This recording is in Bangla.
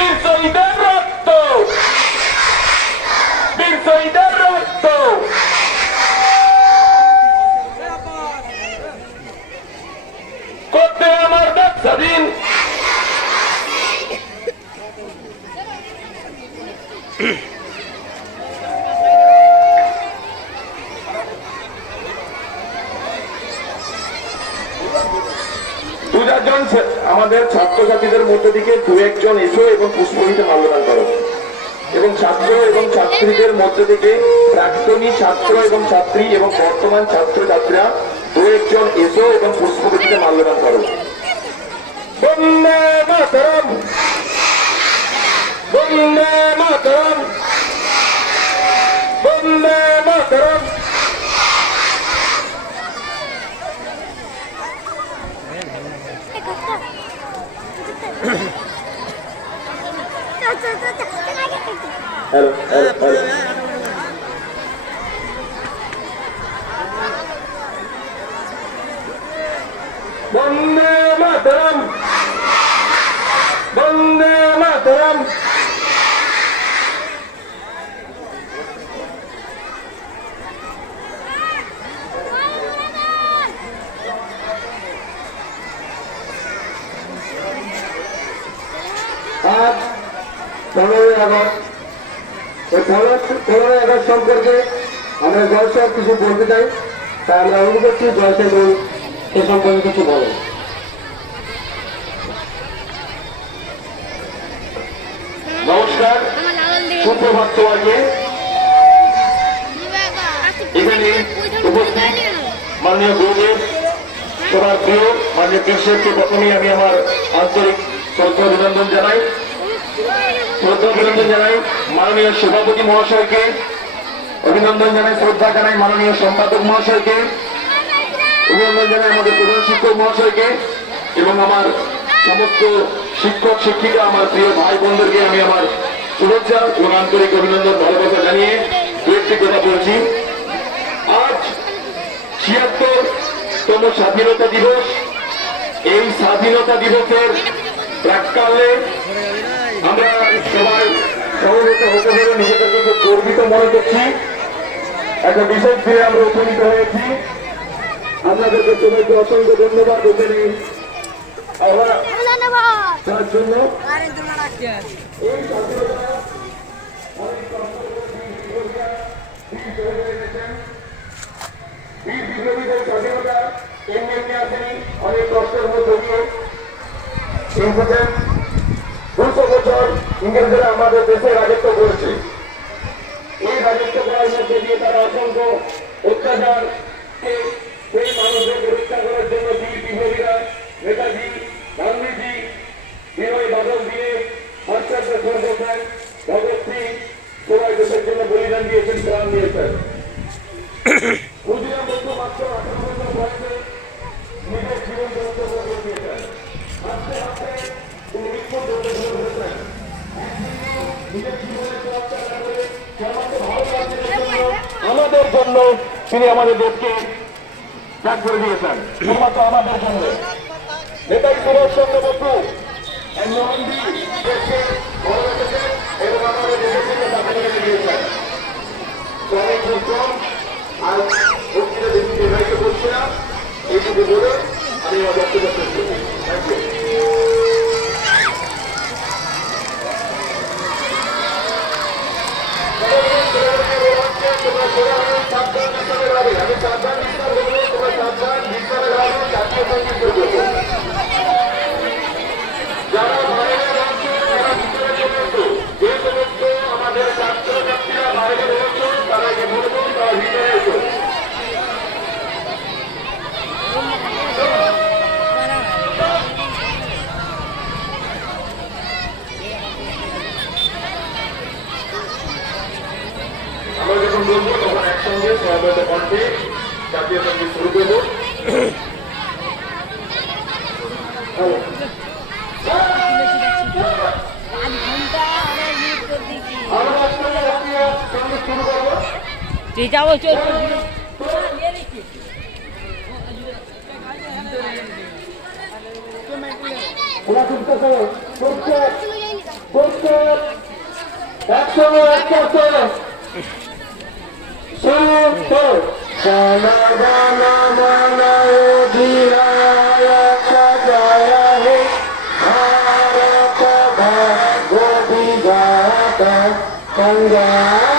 বীর শহীদের রক্ত, বীর শহীদের রক্ত করতে আমার দেশ স্বাধীন। আমাদের ছাত্রছাত্রীদের মধ্যে থেকে দু একজন এসো এবং পুষ্পরিতে মাল্যদান করো, এবং ছাত্র এবং ছাত্রীদের মধ্যে থেকে প্রাক্তনী ছাত্র এবং ছাত্রী এবং বর্তমান ছাত্রছাত্রীরা দু একজন এসো এবং পুষ্পরিতে মাল্যদান করো। বন্দে মাতরম, বন্দে মাতরম, বন্দে মাতরম। Hello hello hello. বন্দে মাতরম, বন্দে মাতরম। আজ 15ই আগস্ট, এই 15ই আগস্ট সম্পর্কে আমরা জয়সাহ কিছু বলতে চাই, তাই আমরা অনুরোধ করছি জয়সাহ সে সম্পর্কে কিছু বলেন। নমস্কার, সুপ্রভাত সবাইকে। এখানে উপস্থিত মাননীয় গুরুদেব, সবার প্রিয় মাননীয় কৃষককে প্রথমেই আমি আমার আন্তরিক শ্রদ্ধা অভিনন্দন জানাই। শ্রদ্ধা অভিনন্দন জানাই মাননীয় সভাপতি মহাশয়কে, অভিনন্দন জানাই, শ্রদ্ধা জানাই মাননীয় সম্পাদক মহাশয়কে, অভিনন্দন জানাই আমাদের প্রধান শিক্ষক মহাশয়কে এবং আমার সমস্ত শিক্ষক শিক্ষিকা, আমার প্রিয় ভাই বোনদেরকে আমি আমার শুভেচ্ছা এবং আন্তরিক অভিনন্দন ভালোবাসা জানিয়ে দু একটি কথা বলছি। আজ ৭৬তম স্বাধীনতা দিবস। এই স্বাধীনতা দিবসের প্রাক্কালে আমরা সবাই সমবেত হতে পেরে নিজেদেরকে খুব গর্বিত মনে করছি। একটা বিশেষ দিনে আমরা উপনীত হয়েছি। আপনাদেরকে সবাইকে অসংখ্য ধন্যবাদ এখানে তার জন্য। এই স্বাধীনতা অনেক কষ্ট বীর বিপ্লবীদের স্বাধীনতা এমনি এমনি আসেনি, অনেক কষ্টের মধ্যে দিয়ে এসেছেন। 200 বছর ইংরেজরা আমাদের দেশে রাজত্ব করেছে। এই রাজত্ব করার মধ্যে দিয়ে তারা অসংখ্য অত্যাচারকে সেই মানুষদেরকে রক্ষা করার জন্য বীর বিপ্লবীরা নেতাজি, গান্ধীজি, বিনয় বাদল দিয়ে, মাস্টার সর্বসেন, ভগৎ সিং সবাই দেশের জন্য বলিদান দিয়েছেন, প্রাণ দিয়েছেন। ক্ষুদিরাম বন্ধু মাত্র 18 বছর বয়সে নিজের জীবন উৎসর্গ করে দিয়েছেন। হাসতে হাসতে তিনি মৃত্যু দণ্ডে ধরেছেন। নিজের জীবনের চর্চা না করে সমাজকে ভালো রাখার জন্য, আমাদের জন্য তিনি আমাদের দেশকে ত্যাগ করে দিয়েছেন, শুধুমাত্র আমাদের জন্য। নেতাজি সুভাষচন্দ্র বসু মহানবী দেশকে ভালোবেসেছেন এবং আমাদের দেশের জন্য স্বাধীনতা দিয়েছেন। অনেক কম আর বক্তৃতা বেশি নির্বাহিত করছি না, এইটুকু বলে আমি আমার বক্তব্য শেষ করছি। Thank you. আমি সাবধান বিস্তার করবো, তোমার সাবধান বিস্তারের আগে জাতীয় সঙ্গীত করবো। যারা বাইরে রয়েছে তারা ভিতরে চলে এসো। যে সমস্ত আমাদের ছাত্রছাত্রীরা বাইরে রয়েছে তাদেরকে বলবো তারা ভিতরে এসো। আমরা যখন বলবো তখন একসঙ্গে সমবেত কণ্ঠে জাতীয় সঙ্গীত শুরু করবো। যাবো চল ওরা প্রস্তুত একসঙ্গে একটা শুরু জন গণ মন অধিনায়ক জয় হে ভারত ভাগ্য বিধাতা সংগ্রাম